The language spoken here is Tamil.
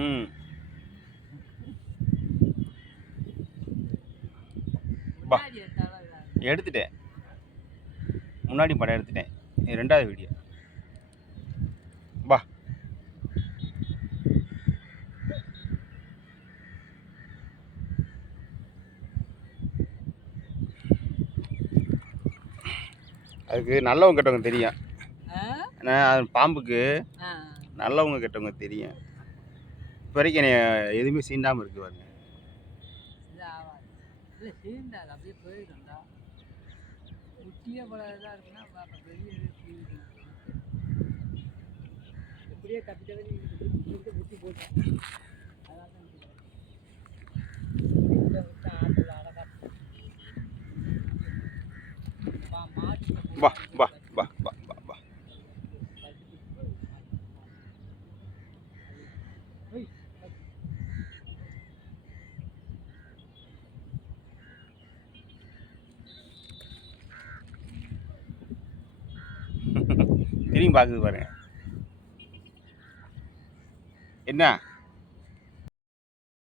ம். பா எடுத்துட்டேன். முன்னாடி படம் எடுத்துட்டேன். இது 2வது வீடியோ. பா அதுக்கு நல்லவங்க கெட்டவங்க தெரியும். ஏன்னா அது பாம்புக்கு நல்லவங்க கெட்டவங்க தெரியும். இப்போ வரைக்கும் என்னை எதுவுமே சீண்டாமல் இருக்கு பாருங்க. அப்படியே போயிடும்டா. குட்டியே போல இதாக இருக்குன்னா வெளியே எப்படியே கட்டிட்டவே குட்டி போட்டேன். பா பா பா பா பா பா திரும்பி பார்க்குது பாருங்க. என்ன